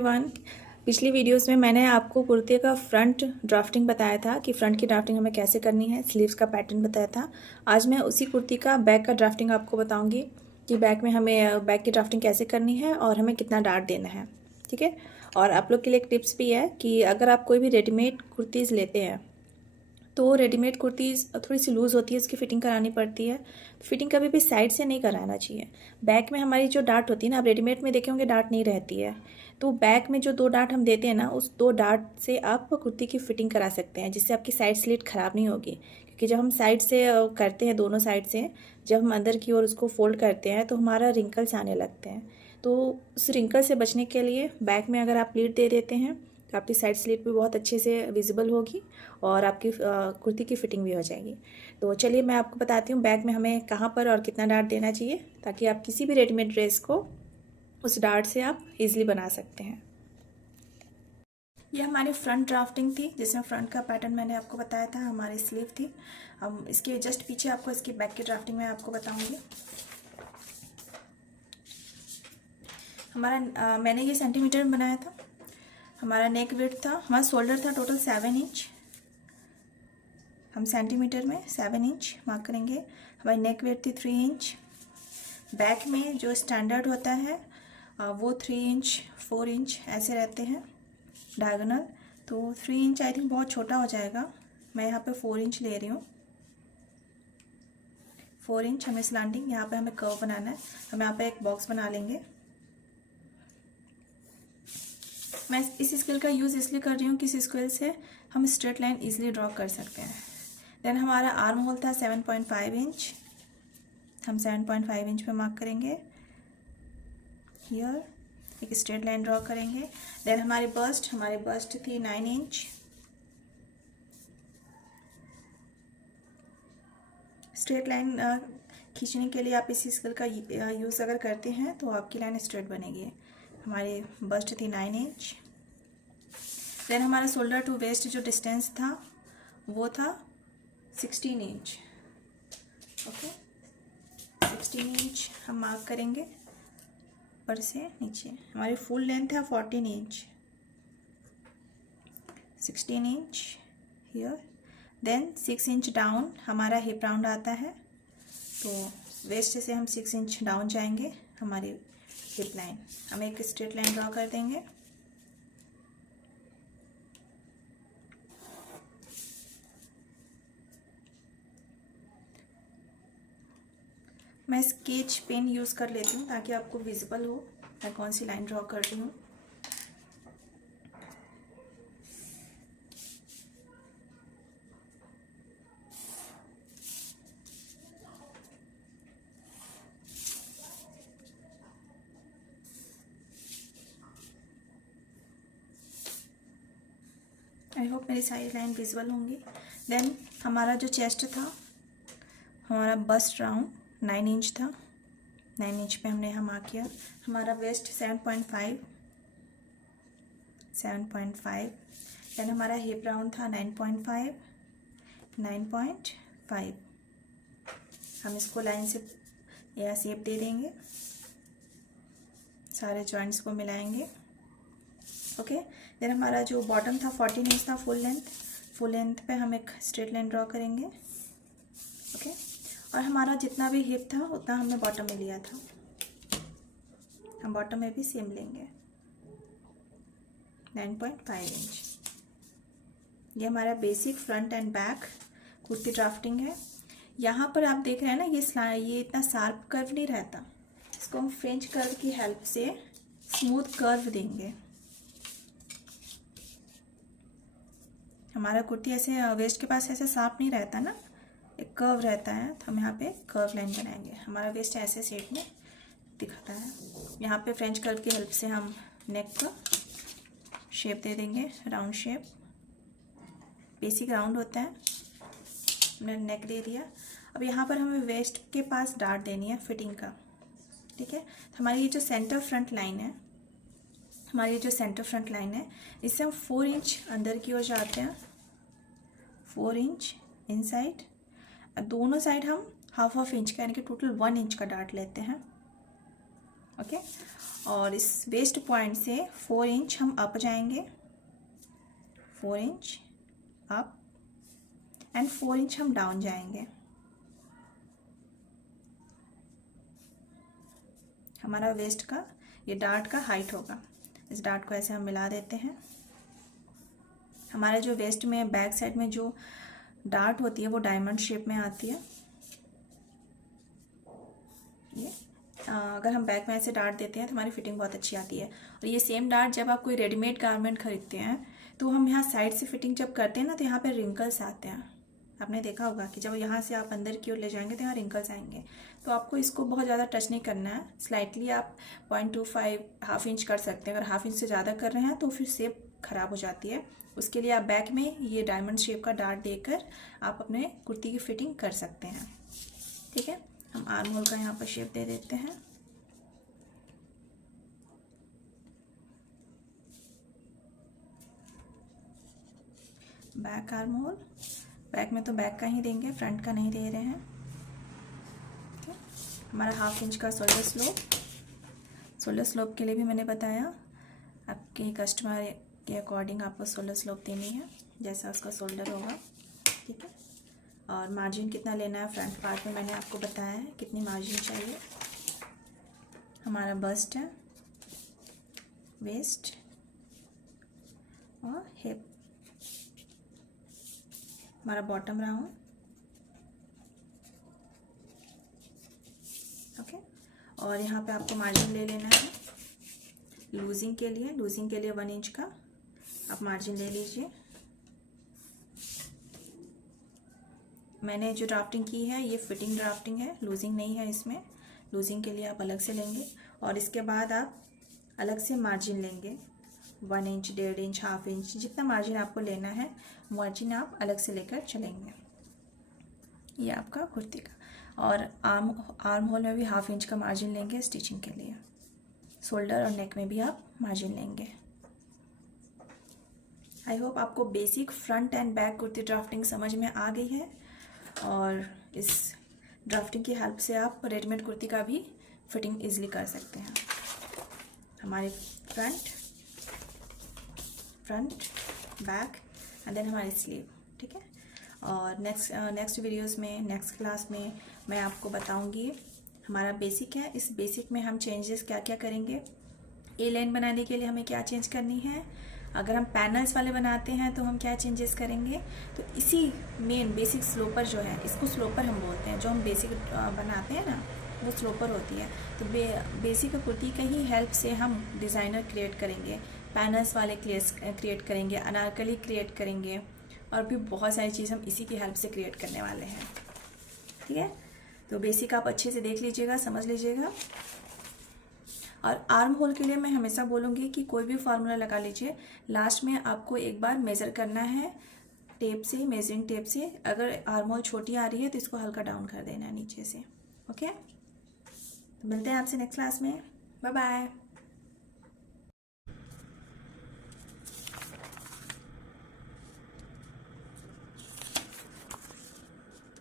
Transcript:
One पिछली videos में मैंने आपको कुर्ते का फ्रंट ड्राफ्टिंग बताया था कि फ्रंट की ड्राफ्टिंग हमें कैसे करनी है, स्लीव्स का पैटर्न बताया था। आज मैं उसी कुर्ती का बैक का ड्राफ्टिंग आपको बताऊंगी कि बैक में हमें बैक की ड्राफ्टिंग कैसे करनी है और हमें कितना डार्ट देना है। ठीक है। और आप लोग के लिए एक टिप्स भी है कि अगर आप कोई भी रेडीमेड कुर्तीज़ लेते हैं तो रेडीमेड कुर्तीज़ थोड़ी सी लूज़ होती है, उसकी फ़िटिंग करानी पड़ती है। तो फिटिंग कभी भी साइड से नहीं कराना चाहिए। बैक में हमारी जो डार्ट होती है ना, आप रेडीमेड में देखे होंगे डार्ट नहीं रहती है, तो बैक में जो 2 डार्ट हम देते हैं ना, उस 2 डार्ट से आप कुर्ती की फ़िटिंग करा सकते हैं, जिससे आपकी साइड स्लिट ख़राब नहीं होगी। क्योंकि जब हम साइड से करते हैं, दोनों साइड से जब हम अंदर की ओर उसको फोल्ड करते हैं तो हमारा रिंकल्स आने लगते हैं। तो उस रिंकल से बचने के लिए बैक में अगर आप प्लीट दे देते हैं तो आपकी साइड स्लिट भी बहुत अच्छे से विजिबल होगी और आपकी कुर्ती की फ़िटिंग भी हो जाएगी। तो चलिए मैं आपको बताती हूँ बैक में हमें कहाँ पर और कितना डार्ट देना चाहिए, ताकि आप किसी भी रेडीमेड ड्रेस को उस डार्ट से आप इजीली बना सकते हैं। यह हमारी फ्रंट ड्राफ्टिंग थी, जिसमें फ्रंट का पैटर्न मैंने आपको बताया था, हमारी स्लीव थी। अब इसके जस्ट पीछे आपको इसकी बैक की ड्राफ्टिंग मैं आपको बताऊँगी। मैंने ये सेंटीमीटर में बनाया था। हमारा नेक विड्थ था, हमारा शोल्डर था टोटल 7 इंच। हम सेंटीमीटर में 7 इंच मार्क करेंगे। हमारी नेक विड्थ थी 3 इंच। बैक में जो स्टैंडर्ड होता है वो 3 इंच 4 इंच ऐसे रहते हैं डायगोनल। तो 3 इंच आई थिंक बहुत छोटा हो जाएगा, मैं यहाँ पे 4 इंच ले रही हूँ। 4 इंच हमें स्लैंडिंग, यहाँ पे हमें कर्व बनाना है। हम यहाँ पे एक बॉक्स बना लेंगे। मैं इस स्केल का यूज़ इसलिए कर रही हूँ कि इस स्केल से हम स्ट्रेट लाइन इजीली ड्रॉ कर सकते हैं। देन हमारा आर्म होल था 7.5 इंच। हम 7.5 इंच पे मार्क करेंगे। हियर एक स्ट्रेट लाइन ड्रॉ करेंगे। देन हमारी बस्ट थी 9 इंच। स्ट्रेट लाइन खींचने के लिए आप इस स्केल का यूज़ अगर करते हैं तो आपकी लाइन स्ट्रेट बनेगी। हमारी बस्ट थी 9 इंच। देन हमारा शोल्डर टू वेस्ट जो डिस्टेंस था वो था 16 इंच। ओके, 16 इंच हम मार्क करेंगे ऊपर से नीचे। हमारी फुल लेंथ है 14 inch. 16 inch here. Then 6 inch down हमारा हिप राउंड आता है, तो वेस्ट से हम 6 इंच डाउन जाएंगे हमारी हिप लाइन। हम एक स्ट्रेट लाइन ड्रॉ कर देंगे। मैं स्केच पेन यूज़ कर लेती हूँ ताकि आपको विजिबल हो मैं कौन सी लाइन ड्रॉ कर रही हूँ। आई होप मेरी सारी लाइन विजिबल होंगी। देन हमारा जो चेस्ट था, हमारा बस्ट राउंड 9 इंच था। 9 इंच पे हमने यहाँ मार्क किया। हमारा वेस्ट 7.5। देन हमारा हिप राउंड था 9.5। हम इसको लाइन से या शेप दे देंगे, सारे जॉइंट्स को मिलाएंगे। ओके। देन हमारा जो बॉटम था 14 इंच था फुल लेंथ पे हम एक स्ट्रेट लाइन ड्रॉ करेंगे। ओके। और हमारा जितना भी हिप था उतना हमने बॉटम में लिया था, हम बॉटम में भी सेम लेंगे 9.5 इंच। ये हमारा basic front end back kurti drafting है। यहाँ पर आप देख रहे हैं ना, ये इतना शार्प कर्व नहीं रहता, इसको हम फ्रेंच कर्व की हेल्प से स्मूथ कर्व देंगे। हमारा कुर्ती ऐसे वेस्ट के पास ऐसे शार्प नहीं रहता ना, एक कर्व रहता है, तो हम यहाँ पे कर्व लाइन बनाएंगे। हमारा वेस्ट ऐसे शेप में दिखता है। यहाँ पे फ्रेंच कर्व की हेल्प से हम नेक का शेप दे देंगे, राउंड शेप। बेसिक राउंड होता है, हमने नेक दे दिया। अब यहाँ पर हमें वेस्ट के पास डार्ट देनी है फिटिंग का। ठीक है। तो हमारी ये जो सेंटर फ्रंट लाइन है, इससे हम 4 इंच अंदर की ओर जाते हैं, 4 इंच इनसाइड। दोनों साइड हम हाफ इंच का यानी कि टोटल 1 इंच का डार्ट लेते हैं। ओके। और इस वेस्ट पॉइंट से 4 इंच हम अप जाएंगे, 4 इंच अप एंड 4 इंच हम डाउन जाएंगे। हमारा वेस्ट का ये डार्ट का हाइट होगा। इस डार्ट को ऐसे हम मिला देते हैं। हमारे जो वेस्ट में बैक साइड में जो डार्ट होती है वो डायमंड शेप में आती है। ये अगर हम बैक में ऐसे डार्ट देते हैं तो हमारी फिटिंग बहुत अच्छी आती है। और ये सेम डार्ट जब आप कोई रेडीमेड गारमेंट खरीदते हैं तो हम यहाँ साइड से फिटिंग जब करते हैं ना तो यहाँ पे रिंकल्स आते हैं। आपने देखा होगा कि जब यहाँ से आप अंदर की ओर ले जाएंगे तो यहाँ रिंकल्स आएंगे। तो आपको इसको बहुत ज़्यादा टच नहीं करना है, स्लाइटली आप 0.25 हाफ इंच कर सकते हैं। अगर हाफ इंच से ज़्यादा कर रहे हैं तो फिर शेप ख़राब हो जाती है। उसके लिए आप बैक में ये डायमंड शेप का डार्ट देकर आप अपने कुर्ती की फिटिंग कर सकते हैं। ठीक है, हम आर्म होल का यहाँ पर शेप दे देते हैं। बैक आर्म होल, बैक में तो बैक का ही देंगे, फ्रंट का नहीं दे रहे हैं। ठीक है, हमारा हाफ इंच का शोल्डर स्लोप, शोल्डर स्लोप के लिए भी मैंने बताया आपके कस्टमर के अकॉर्डिंग आपको शोल्डर स्लोप देनी है जैसा उसका शोल्डर होगा। ठीक है, और मार्जिन कितना लेना है फ्रंट पार्ट में मैंने आपको बताया है कितनी मार्जिन चाहिए। हमारा बस्ट है, वेस्ट और हिप, हमारा बॉटम राउंड। ओके, और यहाँ पे आपको मार्जिन ले लेना है लूजिंग के लिए। लूजिंग के लिए 1 इंच का आप मार्जिन ले लीजिए। मैंने जो ड्राफ्टिंग की है ये फिटिंग ड्राफ्टिंग है, लूजिंग नहीं है इसमें। लूजिंग के लिए आप अलग से लेंगे और इसके बाद आप अलग से मार्जिन लेंगे 1 इंच, 1.5 इंच, हाफ इंच, जितना मार्जिन आपको लेना है मार्जिन आप अलग से लेकर चलेंगे। ये आपका कुर्ती का। और आर्म होल में भी हाफ इंच का मार्जिन लेंगे स्टिचिंग के लिए। शोल्डर और नेक में भी आप मार्जिन लेंगे। आई होप आपको basic front end back kurti drafting समझ में आ गई है और इस ड्राफ्टिंग की हेल्प से आप रेडीमेड कुर्ती का भी फिटिंग इजीली कर सकते हैं। हमारे फ्रंट बैक एंड देन हमारी स्लीव। ठीक है, और नेक्स्ट वीडियोस में, नेक्स्ट क्लास में मैं आपको बताऊंगी हमारा बेसिक है, इस बेसिक में हम चेंजेस क्या क्या करेंगे। ए लाइन बनाने के लिए हमें क्या चेंज करनी है, अगर हम पैनल्स वाले बनाते हैं तो हम क्या चेंजेस करेंगे। तो इसी मेन बेसिक स्लोपर जो है, इसको स्लोपर हम बोलते हैं, जो हम बेसिक बनाते हैं ना वो स्लोपर होती है। तो बेसिक कुर्ती का ही हेल्प से हम डिज़ाइनर क्रिएट करेंगे, पैनल्स वाले क्रिएट करेंगे, अनारकली क्रिएट करेंगे और भी बहुत सारी चीज़ हम इसी की हेल्प से क्रिएट करने वाले हैं। ठीक है, तो बेसिक आप अच्छे से देख लीजिएगा, समझ लीजिएगा। और आर्म होल के लिए मैं हमेशा बोलूँगी कि कोई भी फार्मूला लगा लीजिए, लास्ट में आपको एक बार मेज़र करना है टेप से, मेजरिंग टेप से। अगर आर्म होल छोटी आ रही है तो इसको हल्का डाउन कर देना है नीचे से। ओके, तो मिलते हैं आपसे नेक्स्ट क्लास में। Bye bye.